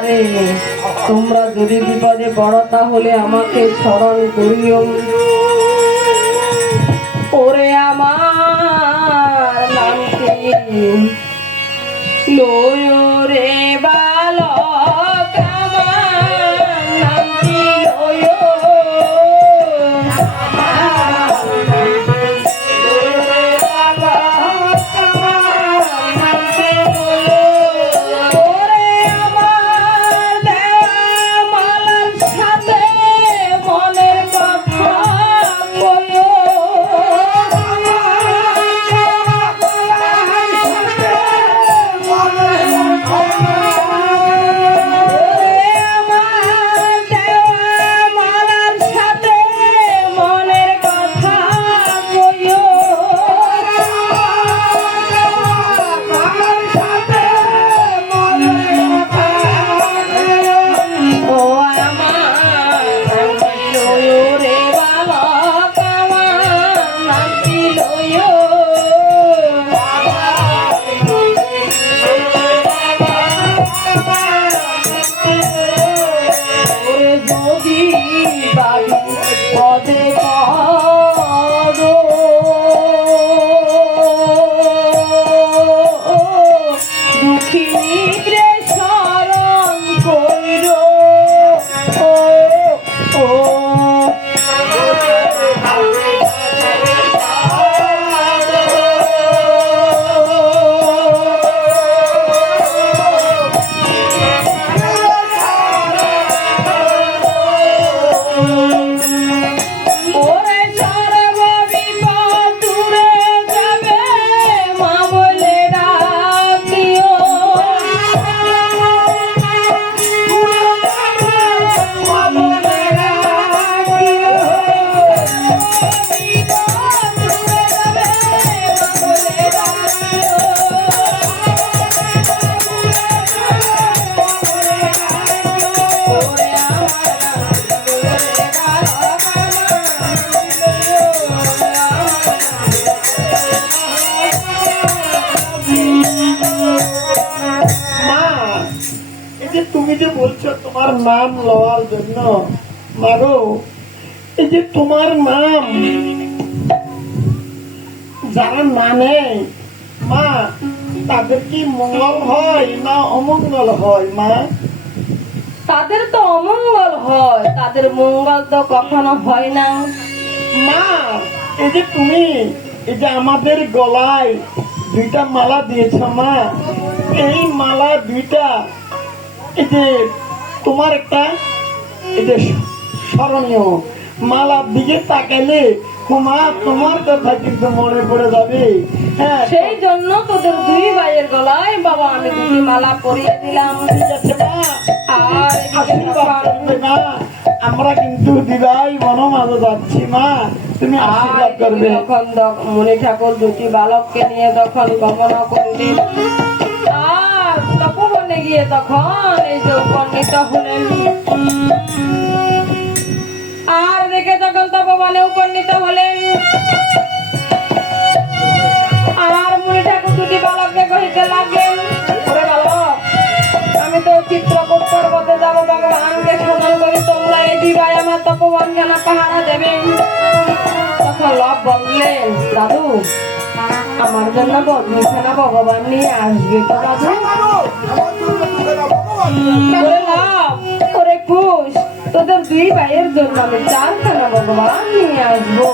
পারে। তোমরা যদি বিপদে পড়ো তাহলে আমাকে স্মরণ করিও। ওরে আমার নাম কি লয় রে বালক, আমার নাম কি লয়। তুমি যে বলছো তোমার নাম লওয়ার জন্য, মাগো এই যে তোমার নাম যারা মানে মা, তাদের কি মঙ্গল হয় না অমঙ্গল হয় মা? তাদের তো অমঙ্গল হয়, তাদের মঙ্গল তো কখনো হয় না মা। এই যে তুমি এই যে আমাদের গলায় দুইটা মালা দিয়েছ মা, এই মালা দুইটা এই যে তোমার একটা এই যে স্মরণীয় মালার দিকে তাকাইলে মা তোমার কথা কিন্তু মনে পড়ে যাবে। হ্যাঁ, সেই জন্য তোদের দুই ভাইয়ের গলায় বাবা আমি দুটি মালা পরিয়ে দিলাম। ঠিক আছে মা, আর আশীর্বাদ করবে মা। আমরা কিন্তু দিদাই বনমাঝে যাচ্ছি মা, তুমি আশীর্বাদ করবে। তখন মণি ঠাকুর দুটি বালককে নিয়ে তখন গমন করলেন, আর তপবনে গিয়ে তখন এই যে উপনীত হলেন। আর দেখে তখন তপবনে উপনীত হলেন। আর মণি ঠাকুর দুটি বালককে কহিতে লাগলেন, ওরে বালক, আমি তো চিত্রকূট পর্বতে যাবো ভগবানকে স্মরণ করি, তোমরা এই দিবাই আমার তপবন কেন পাহারা দেবে? তখন লব বললেন, দাদু আমার জন্য বদমিখানা ভগবান নিয়ে আসবে তো দাদু? ওরে কুশ, তোদের দুই ভাইয়ের জন্য আমি চারখানা ভগবান নিয়ে আসবো।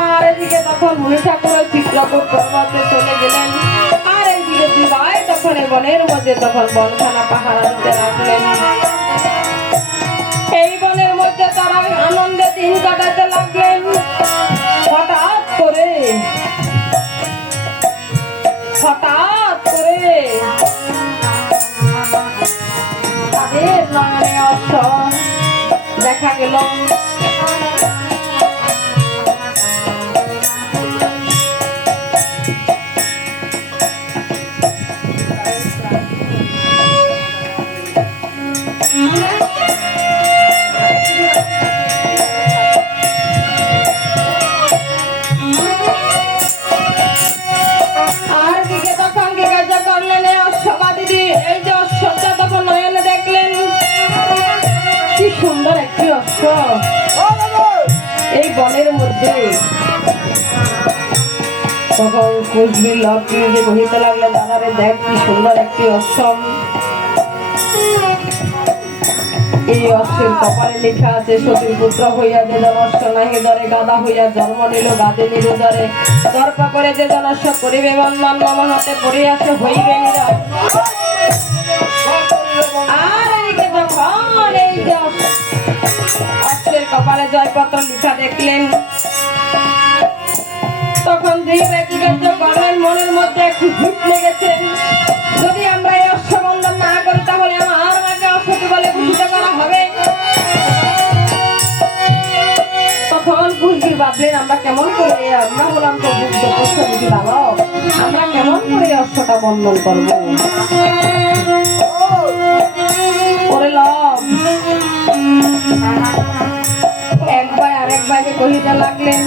আর এদিকে তখন মণি ঠাকুর চিত্রকূট পর্বতে চলে গেলেন। আর এইদিকে দুই ভাই তখন এই বনের মধ্যে তখন বনখানা পাহারা দিতে রাখলেন। এই বনের মধ্যে তারা আনন্দে দিন কাটাতে লাগলেন। হঠাৎ করে তাদের নয়নে অবসর দেখা গেল। আর দিকে তখন জিজ্ঞাসা করলেন, এই যে অশ্ব হয়েছে। তখন কুচবির লক্ষ্মী যে কহিতে লাগলো, দাদারে দেখ কি সুন্দর একটি অশ্বম, এই অশ্বের কপালে লেখা আছে সতীর পুত্র হইয়া যে জনস্ব নাহি ধরে, গাদা হইয়া জন্ম নিল গাদে নিরুদরে, দর্পা করে যে জনস্ব করিবে বন্ধন, মম হাতে পড়িয়াছে হইবে নিরব। আর এদিকে যখন এই যে অশ্বের কপালে জয়পত্র লিখা দেখলেন, তখন দুই ব্যক্তি কার্য করলেন, মনের মধ্যে একটু ভূত লেগেছে, যদি আমরা এই অশ্ববন্ধন না করি তাহলে আমার মাকে অসতী বলে ভূষিত করা হবে। তখন কুচবির ভাবলেন, আমরা কেমন করে, আমরা বললাম তো বুদ্ধ প্রশ্নবিধি বালক, আমরা কেমন করে এই অশ্বটা বন্ধন করবো। ওরে লব, এক ভাই আরেক ভাইকে কহিতে লাগলেন,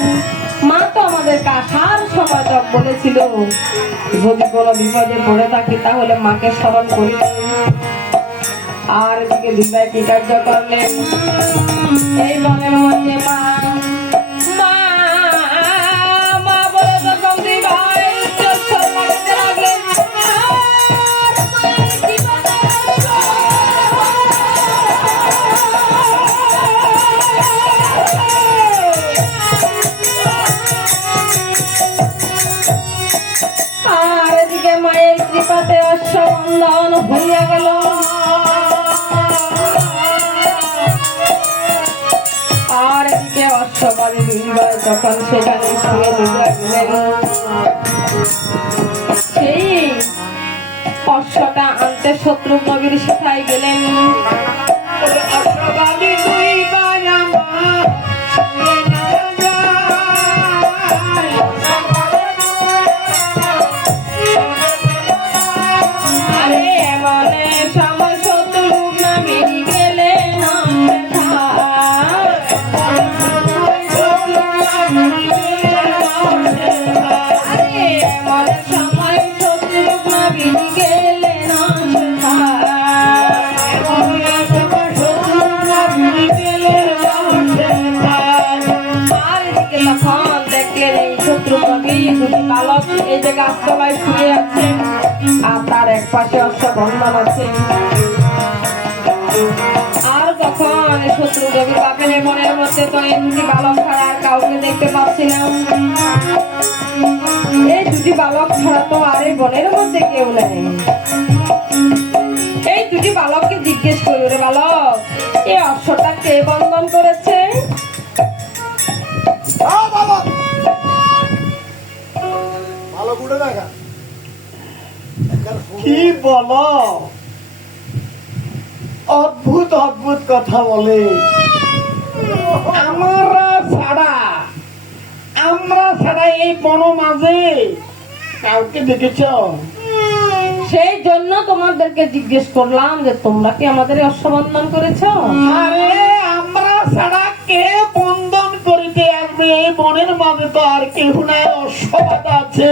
মা তো আমাদেরকে আসার সময় তো বলেছিল যদি কোনো বিপদে পড়ে থাকি তাহলে মাকে স্মরণ করিতে। আর এদিকে দুই ভাই কি কার্য করলেন, এই মনের মধ্যে মা মা মা বলে তখন দুই ভাই উচ্চস্বর লাগাতে লাগলেন, আর এদিকে মায়ের কৃপাতে অশ্ববন্ধন হইয়া গেল। আর এদিকে অশ্ববাদী দুই ভাই তখন সেখানে শুয়ে গেলেন। সেই অশ্বটা আনতে শত্রু নবীর সেথায় গেলেন। অশ্ববাদী দুই ভাই আমার আরে এমনে সময় শত্রু নবীর গেলেন বালক এই যে গাছতলায় শুয়ে আছেন, আর তার এক পাশে অশ্ববন্ধন আছে। আর তখন শত্রু রবি বাপের মনের মধ্যে তো এই দুটি বালক ছাড়া আর কাউকে দেখতে পাচ্ছি না, এই দুটি বালক ছাড়া তো আর এই বনের মধ্যে কেউ নেই। এই দুটি বালককে জিজ্ঞেস করি, রে বালক, এই অশ্বটা কে বন্ধন করেছে? কি বলো, অদ্ভুত অদ্ভুত কথা বলে। আমরা ছাড়া এই বন মাঝে কাউকে দেখেছ? সেই জন্য তোমাদেরকে জিজ্ঞেস করলাম যে তোমরা কি আমাদের অশ্ববন্ধন করেছ? আরে আমরা ছাড়া কে বন্ধন করিতে আসবে? এই বনের মাঝে তো আর কেউ নাই, অশ্ববাদ আছে।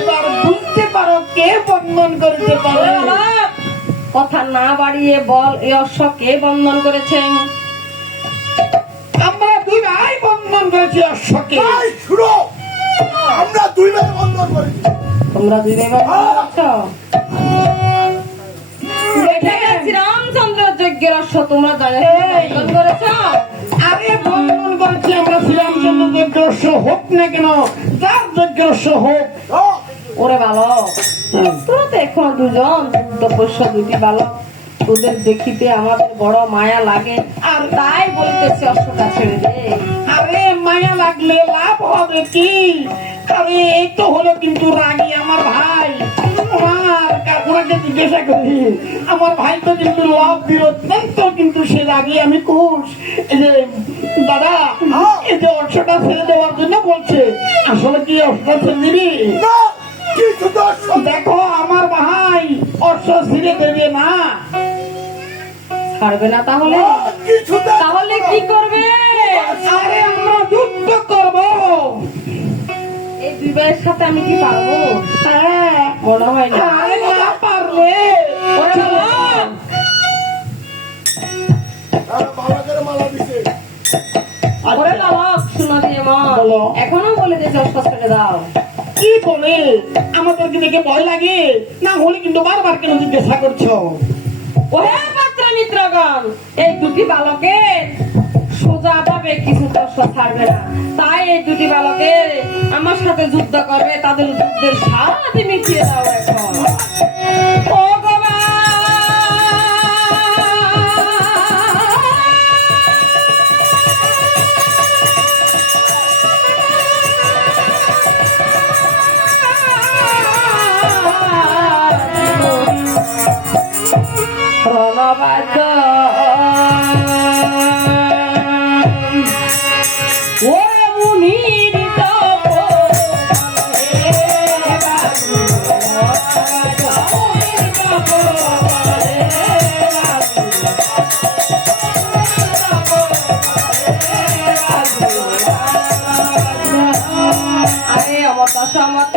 এবার বুঝতে পারো কে বন্ধন করিতে পারে। কথা না বাড়িয়ে বল, এই অশ্ব কে বন্ধন করেছে? আমরা দুই ভাই বন্ধন করেছি অশ্বকে। আমরা দুই ভাই বন্ধন করেছি। তোমরা দুই ভাই বন্ধন করেছ? শ্রীরামচন্দ্র যজ্ঞের অশ্ব তোমরা বন্ধন করেছ? আরে বন্ধন করেছি আমরা শ্রীরামচন্দ্র যজ্ঞের অশ্ব হোক না কেন, যার যজ্ঞের অশ্ব হোক। ওরে বালক, তোরা তো এখন দুজন তপস্য দুটি বালক, তোদের দেখিতে আমাদের বড় মায়া লাগে, আর তাই বলতেছি অশ্বটা ছেড়ে দে। আরে মায়া লাগলে লাভ হবে কি? আরে এই তো হলো কিন্তু রাগী আমার ভাই। আমার কাকুরাকে জিজ্ঞাসা করি, আমার ভাই তো কিন্তু লাভ দিল, তো কিন্তু সে রাগী, আমি খুশ। এই যে দাদা, এই যে অশ্বটা ছেড়ে দেওয়ার জন্য বলছে, আসলে কি অশ্বটা ছেড়ে দিবি? দেখো আমার ভাই অশ্ব ছিঁড়ে দেবে না। ছাড়বে না? তাহলে তাহলে কি করবে? আরে আমরা যুদ্ধ করব। এই দুই ভাইয়ের সাথে আমি কি পারবো? হ্যাঁ, মনে হয় না। আরে না পারলে ওরে বালক, মালা দিছে। ওরে বালক, শোনা দিয়ে মন বলো। এখনো বলে যে চশমা ছেড়ে দাও। কি বলে আমাদেরকে দেখে ভয় লাগে না হলে কিন্তু বারবার কেন জিজ্ঞাসা করছো? ওহে পাত্র মিত্রগণ, এই দুটি বালকের সোজা ভাবে কিছু চশমা ছাড়বে না, তাই এই দুটি বালকের আমার সাথে যুদ্ধ করবে, তাদের যুদ্ধের সারাটি মিটিয়ে দাও এখন। ও রণবাদ ওরে মুনির আরে অমত সমত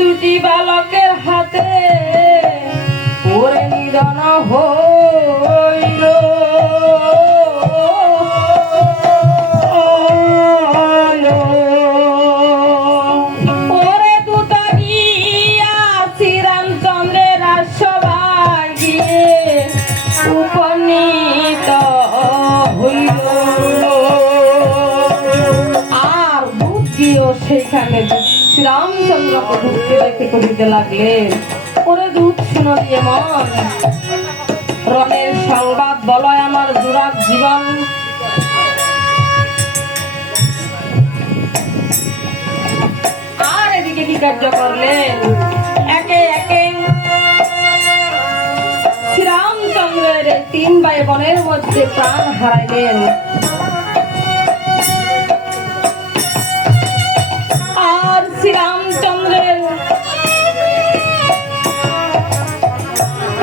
দুটি বালকের হাতে ওরে নিধন হইল ওরে দুটা গিয়া শ্রীরামচন্দ্রের রাজসভায় গিয়ে উপনীত হইল আর দুধ গিয়েও সেখানে শ্রীরামচন্দ্রকে ঢুকতে দেখে কহিতে লাগলেন, ওরে দুধ শুনো দিয়ে মন, রণের সংবাদ বলয় আমার দুরাগ জীবন। আর এদিকে কি কার্য করলেন, একে একে শ্রীরামচন্দ্রের 3 ভাই বোনের মধ্যে প্রাণ হারাইলেন। আর শ্রীরামচন্দ্রের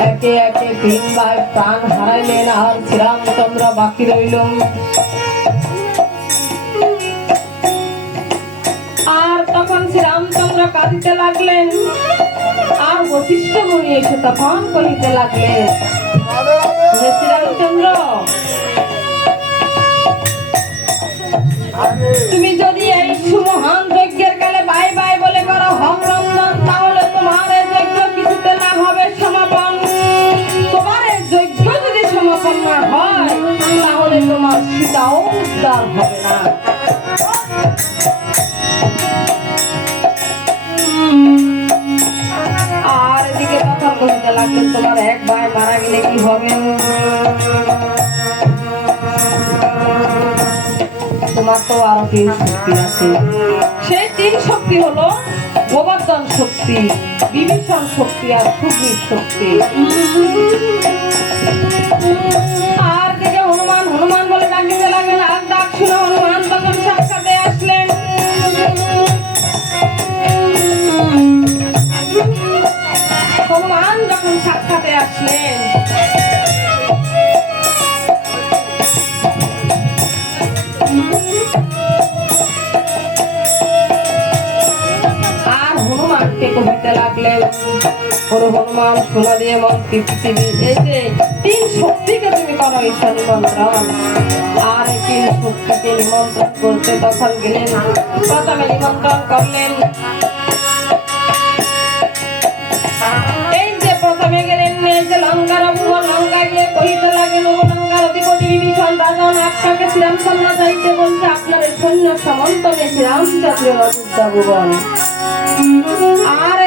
একে একে 3 ভাই প্রাণ হারাইলেন, আর শ্রীরামচন্দ্র বাকি রইল। আর তখন শ্রীরামচন্দ্র কাঁদিতে লাগলেন, আর বশিষ্ঠ মুনি এসে তখন কহিতে লাগলেন, শ্রীরামচন্দ্র তুমি যদি এই সুমহান যজ্ঞের কালে বাই বাই বলে করো হং রন্ধন আর সীতাও উদ্ধার হবে না। আর এদিকে কথা বলতে লাগলেন, তোমার এক ভাই মারা গেলে কি হবে? তোমার তো আরো 3 শক্তি আছে। সেই 3 শক্তি হলো গোবর্ধন শক্তি, বিভীষণ শক্তি আর সুগ্রীব শক্তি। আর দিকে হনুমান হনুমান বলে ডাকিতে লাগলেন। আর ডাক শুনে হনুমান তখন সাক্ষাতে আসলেন। হনুমান যখন সাক্ষাতে আসলেন, আর হনুমানকে কহিতে লাগলেন, ওরে হনুমান, সোনা দিয়ে মন্ত্রী পৃথিবী, এই যে 3 শক্তিকে তুমি করো ঈশ্বর নিমন্ত্রণ। আর এই 3 শক্তিকে নিমন্ত্রণ করতে তখন গেলেন। প্রথমে নিমন্ত্রণ করলেন, এই যে প্রথমে গেলেন এই যে লঙ্কার অবুবন, লঙ্কা গিয়ে কহিতে লাগলেন, ও লঙ্কার অধিপতি বিভীষণ রাজন আপনাকে শ্রীরামচন্দ্র যাইতে বলছে, আপনার এই সৈন্য সামন্ত নিয়ে শ্রীরামচন্দ্রের অযোধ্যা ভুবন। আর